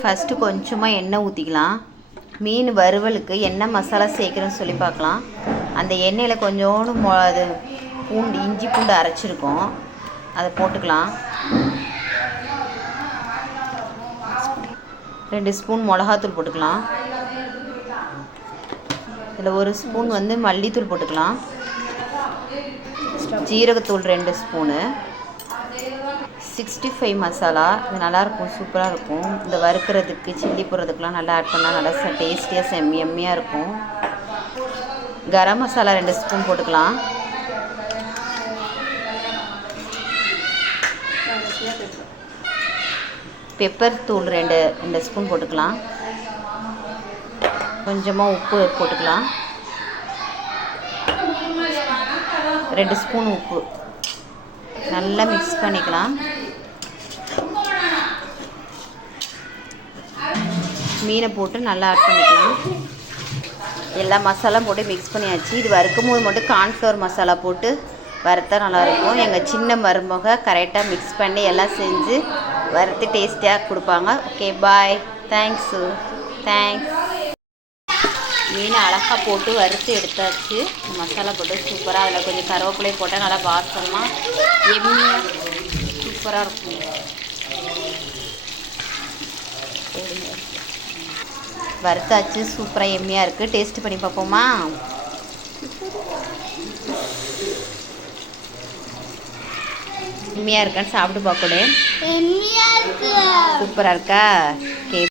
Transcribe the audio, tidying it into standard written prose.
First கொஞ்சமாக எண்ணெய் ஊற்றிக்கலாம். மீன் வறுவலுக்கு என்ன மசாலா சேர்க்குறேன்னு சொல்லி பார்க்கலாம். அந்த எண்ணெயில் கொஞ்சோண்டு அது பூண்டு இஞ்சி பூண்டு அரைச்சிருக்கோம், அதை போட்டுக்கலாம். 2 ஸ்பூன் மிளகாத்தூள் போட்டுக்கலாம். இதில் 1 ஸ்பூன் மல்லித்தூள் போட்டுக்கலாம். ஜீரகத்தூள் 2 ஸ்பூனு. 65 மசாலா, இது நல்லாயிருக்கும், சூப்பராக இருக்கும். இந்த வறுக்கிறதுக்கு சில்லி போடுறதுக்கெலாம் நல்லா ஆட் பண்ணால் நல்லா டேஸ்டியாக எம்மியாக இருக்கும். கரம் மசாலா 2 ஸ்பூன் போட்டுக்கலாம். பெப்பர் தூள் 2 ஸ்பூன் போட்டுக்கலாம். கொஞ்சமாக உப்பு போட்டுக்கலாம். 2 ஸ்பூன் உப்பு. நல்லா மிக்ஸ் பண்ணிக்கலாம். மீனை போட்டு நல்லா ஆட் பண்ணிக்கலாம். எல்லா மசாலா போட்டு மிக்ஸ் பண்ணியாச்சு. இது வறுக்கும் போது மட்டும் கார்ன்ஃப்ளவர் மசாலா போட்டு வறுத்தா நல்லாயிருக்கும். எங்கள் சின்ன மருமக கரெக்டாக மிக்ஸ் பண்ணி எல்லாம் செஞ்சு வறுத்து டேஸ்டியாக கொடுப்பாங்க. ஓகே, பாய். தேங்க்ஸு. தேங்க்ஸ். மீனை அழகாக போட்டு வறுத்து எடுத்தாச்சு. மசாலா போட்டு சூப்பராக, அதில் கொஞ்சம் கருவேப்பிலை போட்டால் நல்லா வாசமாக எம்மியாக சூப்பராக இருக்கும். வறுத்தாச்சு, சூப்பராக எம்மியாக இருக்குது. டேஸ்ட் பண்ணி பார்ப்போமா? எம்மியாக இருக்கான்னு சாப்பிட்டு பார்க்கணும். சூப்பராக இருக்கா? ஓகே.